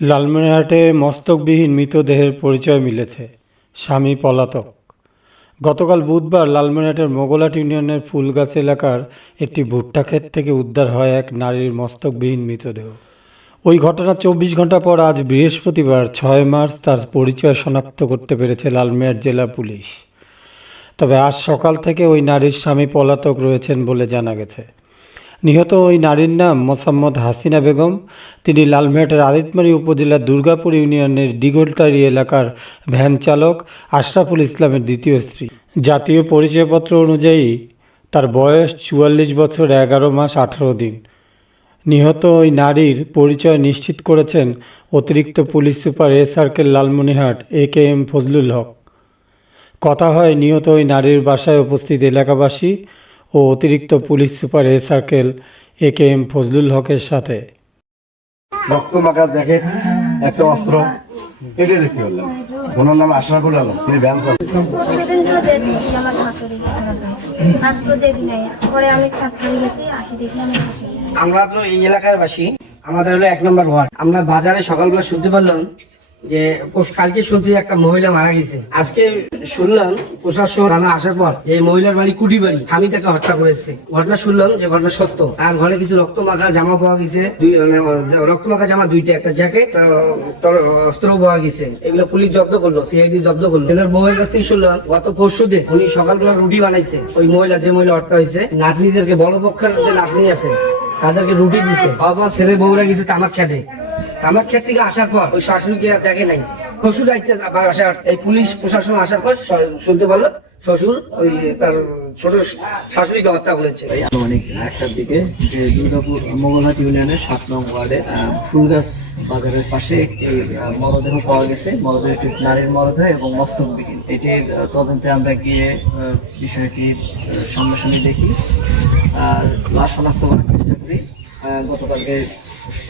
লালমনিরহাটে মস্তকবিহীন মৃতদেহের পরিচয় মিলেছে, স্বামী পলাতক। গতকাল বুধবার লালমনিরহাটের মোগলহাট ইউনিয়নের ফুলগাছ এলাকার একটি ভুট্টাক্ষেত থেকে উদ্ধার হয় এক নারীর মস্তকবিহীন মৃতদেহ। ওই ঘটনার ২৪ ঘণ্টা পর আজ বৃহস্পতিবার ৬ মার্চ তার পরিচয় শনাক্ত করতে পেরেছে লালমনিরহাট জেলা পুলিশ। তবে আজ সকাল থেকে ওই নারীর স্বামী পলাতক রয়েছেন বলে জানা গেছে। নিহত ওই নারীর নাম মোসাম্মদ হাসিনা বেগম। তিনি লালমনিরহাটের আদিতমারী উপজেলার দুর্গাপুর ইউনিয়নের দিগলটারি এলাকার ভ্যান চালক আশরাফুল ইসলামের দ্বিতীয় স্ত্রী। জাতীয় পরিচয়পত্র অনুযায়ী তার বয়স ৪৪ বছর ১১ মাস ১৮ দিন। নিহত ওই নারীর পরিচয় নিশ্চিত করেছেন অতিরিক্ত police super A circle Lalmonirhat AKM Fazlul Haque. কথা হয় নিহত ওই নারীর বাসায় উপস্থিত এলাকাবাসী ও অতিরিক্ত police super A circle AKM Fazlul হকের সাথে। রক্তমাখা জ্যাকেট, একটা অস্ত্র, এটা দেখতে পারলাম। ওনার নাম আশরাফুল আলম, তিনি ভ্যান চালক। সেদিন তো দেখছি আমার শাশুড়ি, আর তো দেখি নাই। পরে আমি খাতে গেছি, আসি দেখি আমার শাশুড়ি। আমরা তো এই এলাকার বাসী, আমাদের হলো ১ নম্বর ওয়ার্ড। আমরা বাজারে সকালবেলা শুনতে পারলাম যে কালকে শুনছি একটা মহিলা মারা গেছে। আজকে শুনলাম প্রশাসন থানা আসার পর এই মহিলার বাড়ি কুটি বাড়ি, স্বামী তাকে হত্যা করেছে। ঘটনা শুনলাম যে ঘটনা সত্য। আর ঘরে কিছু রক্ত মাখা জামা পাওয়া গেছে, রক্ত মাখা জামা দুইটা, একটা জ্যাকেট, অস্ত্র পাওয়া গেছে। এগুলো পুলিশ জব্দ করলো, CID জব্দ করলো। এদের বউয়ের কাছ থেকে শুনলাম গত পরশুদিন উনি সকালবেলা রুটি বানাইছে। ওই মহিলা, যে মহিলা হত্যা হয়েছে, নাতনিদেরকে, বড় পক্ষের যে নাতনি আছে তাদেরকে রুটি দিছে। বাবা ছেলে বউরা গেছে তামাক খেতে। তামাক খেত থেকে আসার পর ওই শাশুড়িকে আর দেখে নাই। শ্বশুর এই পুলিশ প্রশাসন আসার পর শুনতে পারলো শ্বশুর ওই তার ছোট শাশুড়িকে হত্যা করেছে। আনুমানিক ১টার দিকে যে দুর্গাপুর মোগলহাট ইউনিয়নের ৭ নং ওয়ার্ডে ফুলগাছ বাজারের পাশে একটি মরদেহ পাওয়া গেছে। মরদেহ একটি নারীর মরদেহ এবং মস্তকবিহীন। এটির তদন্তে আমরা গিয়ে বিষয়টি সামনাসামনি দেখি আর লাশ শনাক্ত করার চেষ্টা করি। গতকালকে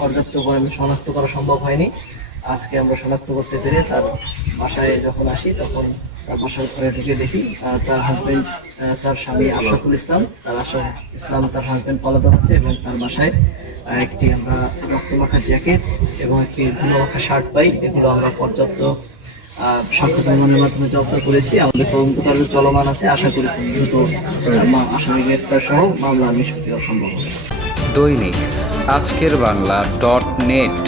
পর্যাপ্তভাবে শনাক্ত করা সম্ভব হয়নি। আজকে আমরা শনাক্ত করতে পেরে তার বাসায় যখন আসি তখন তার বাসার ঘরে ঢুকে দেখি তার হাজবেন্ড, তার স্বামী আশরাফুল ইসলাম, তার হাজবেন্ড পলাতক আছে এবং তার বাসায় একটি আমরা রক্তমাখা জ্যাকেট এবং একটি ধুলোমাখা শার্ট পাই। এগুলো আমরা পর্যাপ্ত সাক্ষ্য প্রমাণের মাধ্যমে জব্দ করেছি। আমাদের তদন্ত কার্য চলমান আছে। আশা করি দ্রুত আসামি গ্রেফতার সহ মামলা নিষ্পত্তি করা সম্ভব হবে। দৈনিক আজকের বাংলা .net